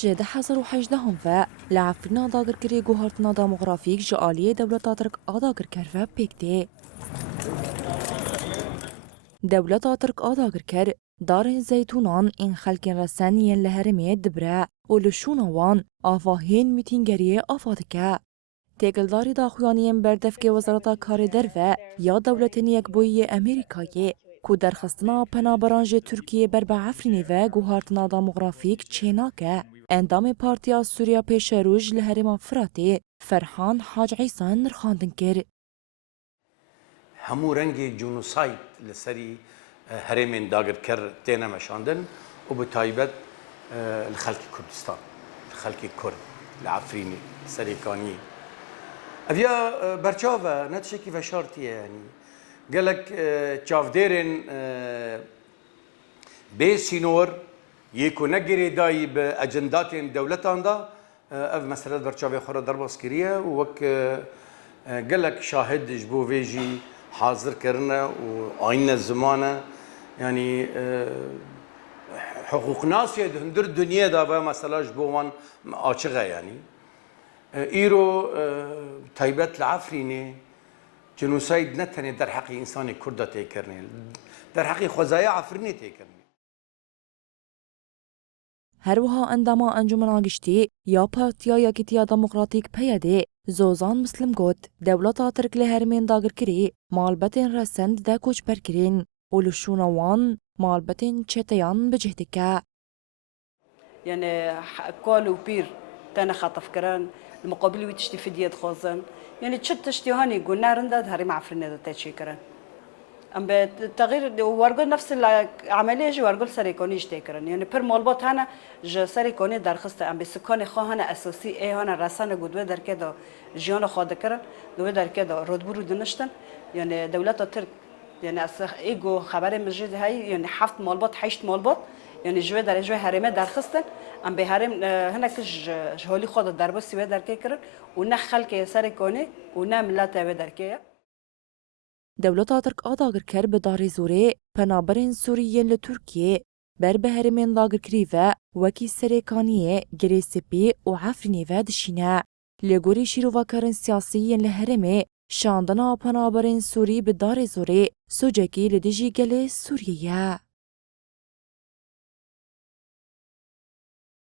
جه 2018 و لعفرنا داگر کری گوهرتنا دموغرافیک جالیه دولت ترک آداگر کر و پیکته. دولت ترک آداگر کر دارن زیتونان این خلکن رسانیین لهرمیه دبره و لشونوان آفاهین میتینگریه آفادکه. تێکەلداری داخوانیان بەردەفکێ وەزارەتا کارê derve ya dewletên Yekbûyî Amerîkayê ku derxistina penaberan ji Tirkiyê ber bi Efrînê ve guhartina demografîk çênake, endamê Partiya Sûriya Pêşerûj li Herêma Firatê Ferhan Hac Îsayên nirxandin kir. همو رنگی جنوساید لسری هرمین داگرکر تینا مشاندن و به تایبت لخلق کردستان لخلق کرد لعفرینی سریکانی اویا برچاوه نتشکی فشارتیه یعنی قالك چافديرن بي سينور يكون نجري داي باجندات دولتان دا اف مساله برچاوي خورا درب عسكريه وك قال لك شاهد جبو فيجي حاضر كرنا وعين الزمانه يعني حقوق ناس هندر الدنيا دا مثلا جبوان عاشقه يعني ايرو تايبت العفريني جنوسايد نتني در حق انسان كرد تيكرني در حق خوزايا عفريني تيكرني هروها اندما انجمنا گشتی یا پارتیا یکیتیا دموکراتیک پیاده زوزان مسلم گوت دولتا ترک لهرمین داگر کری مالبتین رسند دا کوچ برکرین و لشونوان مالبتین چتیان بجهدکه. يعني كول وبير تانا خاطف كران المقابل ويتشتي في دياد خوزن يعني تشت تشتي هاني قلنا رندا هاري معفرنا دا تاتشي كران ام بالتغيير ورقل نفس العمليه جي ورقل سريكوني جتيكرن يعني بير مالبات هنا ج سريكوني درخست ام بسكان خو هنا اساسي اي هنا رسانه قدوه در كده جيان خو دكرن دو در كده رودبرو دنشتن يعني دولت ترك يعني اسخ ايجو خبر مجد هاي يعني حفت مالبات حيشت مالبات يعني جوه در جوه هرمه درخستن ام به هرم هنا كش هولي خود دربو سوي در كيكرن ونه خلق سريكوني ونه ملت در كيه دولتا ترک آداگر کر به داری زوره پنابرین سوریین لترکیه بر به هرمین داگر کری و وکی سریکانیه گری سپی و عفرینی و دشینه. لگوری شیروکارن سیاسیین لهرمه شاندنا پنابرین سوری به داری زوره سوجکی لدیجی گل سوریه.